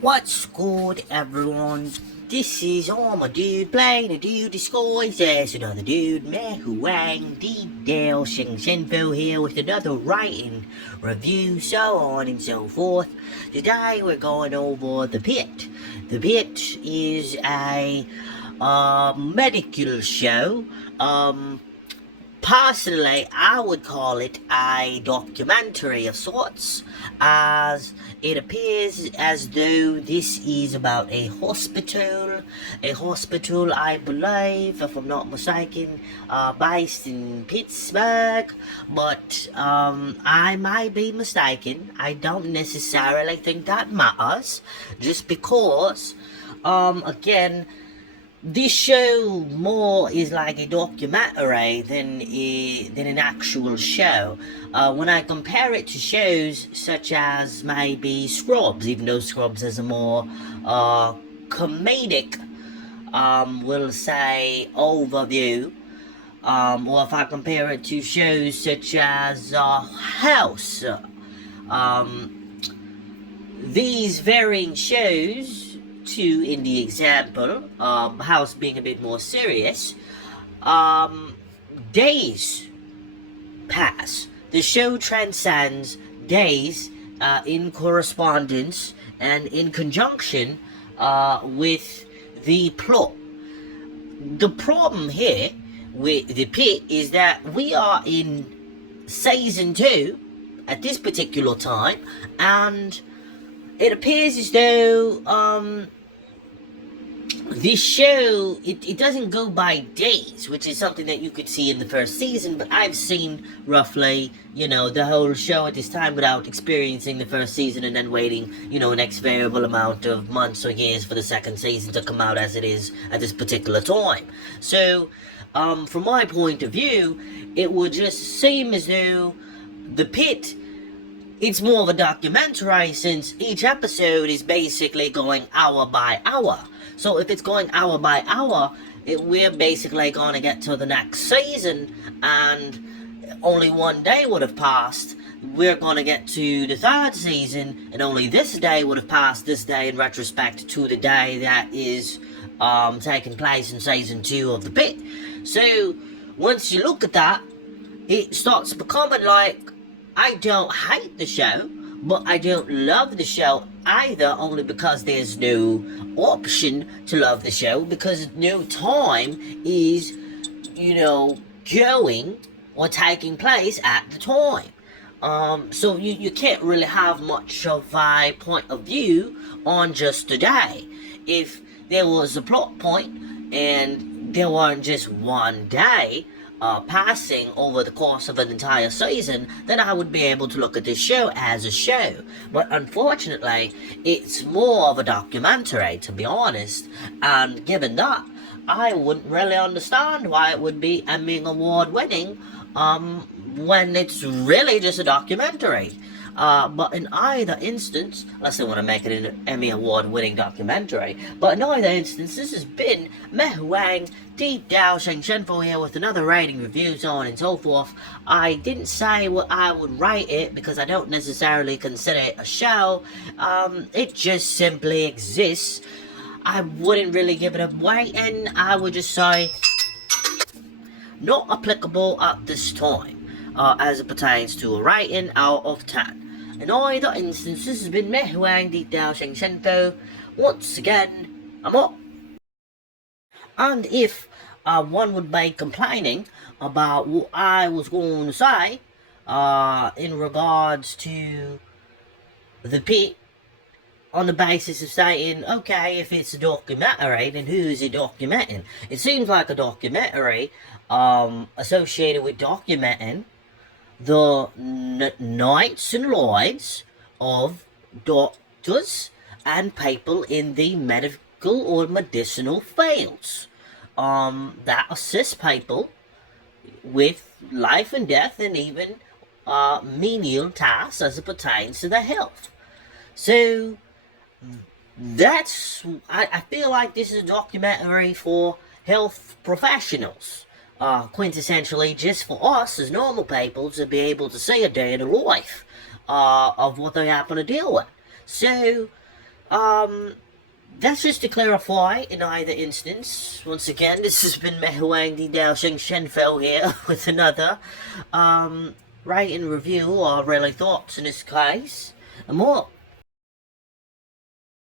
What's good, everyone? This is I'm a dude playing a dude disguised as another dude, Mehu Wang, Dou-zhansheng-fo here with another writing review, so on and so forth. Today we're going over The Pitt. The Pitt is a medical show. Personally, I would call it a documentary of sorts, as it appears as though this is about a hospital, I believe, if I'm not mistaken, based in Pittsburgh, but I might be mistaken. I don't necessarily think that matters, just because, again, this show more is like a documentary than an actual show. When I compare it to shows such as maybe Scrubs, even though Scrubs has a more comedic, we'll say, overview, or if I compare it to shows such as House, these varying shows, two in the example, House being a bit more serious, days pass. The show transcends days in correspondence and in conjunction with the plot. The problem here with The Pitt is that we are in season 2 at this particular time, and it appears as though this show, it doesn't go by days, which is something that you could see in the first season, but I've seen roughly, the whole show at this time without experiencing the first season and then waiting, an X variable amount of months or years for the second season to come out as it is at this particular time. So, from my point of view, it would just seem as though The Pitt, it's more of a documentary, since each episode is basically going hour by hour. So if it's going hour by hour, we're basically going to get to the next season, and only one day would have passed. We're going to get to the third season, and only this day would have passed, this day in retrospect to the day that is taking place in season 2 of The Pitt. So once you look at that, it starts becoming like, I don't hate the show, but I don't love the show either, only because there's no option to love the show, because no time is, going or taking place at the time. So you can't really have much of a point of view on just a day. If there was a plot point and there weren't just one day passing over the course of an entire season, then I would be able to look at this show as a show. But unfortunately, it's more of a documentary, to be honest, and given that, I wouldn't really understand why it would be Emmy Award winning when it's really just a documentary. But in either instance, unless they want to make it an Emmy Award-winning documentary, but in either instance, this has been Mehu Wang, Dou-zhansheng-fo here with another rating, review, so on and so forth. I didn't say what I would rate it, because I don't necessarily consider it a show. It just simply exists. I wouldn't really give it a rating. I would just say not applicable at this time, as it pertains to a rating out of 10. In either instance, this has been Mehu Wang, Dou-zhansheng-fo. Once again, I'm up. And if one would be complaining about what I was going to say in regards to The Pitt, on the basis of saying, okay, if it's a documentary, then who is it documenting? It seems like a documentary associated with documenting the nights and lives of doctors and people in the medical or medicinal fields that assist people with life and death, and even menial tasks as it pertains to their health. So I feel like this is a documentary for health professionals. Quintessentially just for us as normal people to be able to see a day in the life of what they happen to deal with. So That's just to clarify in either instance. Once again, this has been Mehuang the Dou-zhansheng-fo here with another rate and review or really thoughts in this case and more.